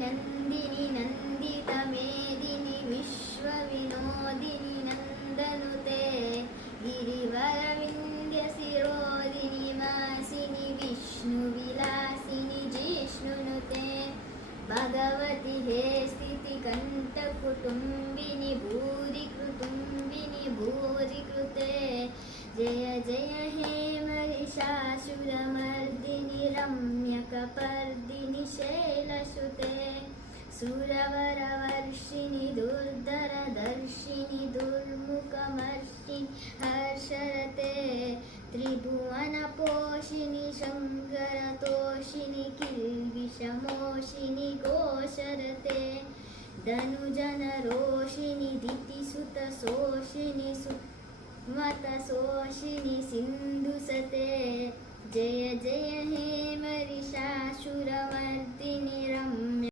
नन्दिनि नन्दितमेदिनि विश्वविनोदिनि नन्दनुते गिरिवरविन्द्यशिरोदिनि मासिनि विष्णुविलासिनि जिष्णुनुते भगवति हे स्थितिकण्ठकुटुम्बिनि भूरिकृतुम्बिनि भूरिकृते जय जय हे महिषासुरमर्दिनि रम्यकपर्दिनि शैलसुते सुरवरवर्षिणि दुर्धरदर्शिनि दुर्मुखमर्षिणि हर्षरते त्रिभुवनपोषिणि शङ्करतोषिणि किल्बिषमोषिणि घोषरते धनुजनरोषिणि दितिसुतशोषिणि सुमतशोषिणि सिन्धुसते जय जय हे महिषासुरमर्दिनि रम्य